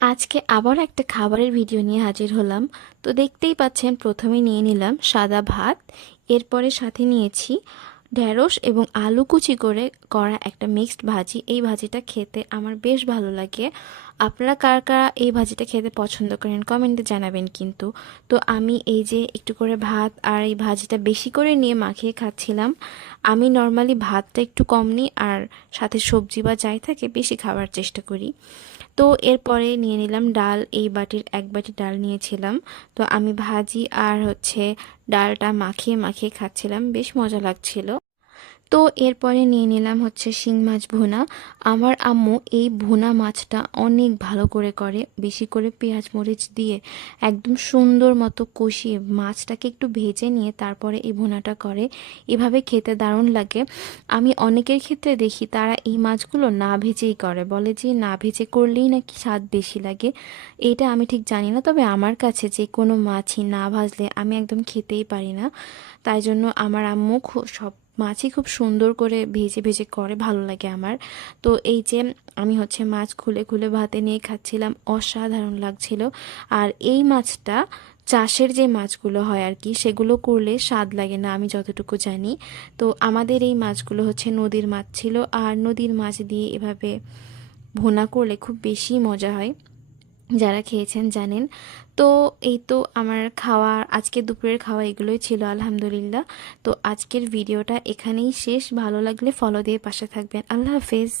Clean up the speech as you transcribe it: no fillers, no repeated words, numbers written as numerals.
আজকে আবার একটা খাবারের ভিডিও নিয়ে হাজির হলাম। তো দেখতেই পাচ্ছেন, প্রথমে নিয়ে নিলাম সাদা ভাত। এরপরে সাথে নিয়েছি ঢেঁড়স এবং আলু কুচি করে করা একটা মিক্সড ভাজি। এই ভাজিটা খেতে আমার বেশ ভালো লাগে। আপনারা কারা কারা এই ভাজিটা খেতে পছন্দ করেন কমেন্টে জানাবেন কিন্তু। তো আমি এই যে একটু করে ভাত আর এই ভাজিটা বেশি করে নিয়ে মাখিয়ে খাচ্ছিলাম। আমি নর্মালি ভাতটা একটু কম নিই, আর সাথে সবজি বা যাই থাকে বেশি খাওয়ার চেষ্টা করি। তো এরপরে নিয়ে নিলাম ডাল। এই বাটির এক বাটি ডাল নিয়েছিলাম। তো আমি ভাজি আর ডালটা মাখিয়ে মাখিয়ে খাচ্ছিলাম, বেশ মজা লাগছিল। তো এরপরে নিয়ে নিলাম শিং মাছ ভুনা। আমার আম্মু এই ভুনা মাছটা অনেক ভালো করে বেশি করে পেঁয়াজ মরিচ দিয়ে একদম সুন্দর মতো কষিয়ে মাছটাকে একটু ভেজে নিয়ে তারপরে এই ভুনাটা করে। এভাবে খেতে দারুণ লাগে। আমি অনেকের ক্ষেত্রে দেখি তারা এই মাছগুলো না ভেজেই করে, বলে যে না ভেজে করলেই নাকি স্বাদ বেশি লাগে। এটা আমি ঠিক জানি না, তবে আমার কাছে যে কোনো মাছই না ভাজলে আমি একদম খেতেই পারি না। তাই জন্য আমার আম্মু সব মাছই খুব সুন্দর করে ভেজে ভেজে করে, ভালো লাগে আমার। তো এই যে আমি মাছ খুলে খুলে ভাতে নিয়ে খাচ্ছিলাম, অসাধারণ লাগছিল। আর এই মাছটা চাষের যে মাছগুলো হয় আর কি, সেগুলো করলে স্বাদ লাগে না আমি যতটুকু জানি। তো আমাদের এই মাছগুলো নদীর মাছ ছিল, আর নদীর মাছ দিয়ে এভাবে ভুনা করলে খুব বেশি মজা হয়। যারা খেয়েছেন জানেন। তো এই তো আমার খাওয়া, আজকে দুপুরের খাওয়া এগুলোই ছিল আলহামদুলিল্লাহ। তো আজকের ভিডিওটা এখানেই শেষ। ভালো লাগলে ফলো দিয়ে পাশে থাকবেন। আল্লাহ হাফেজ।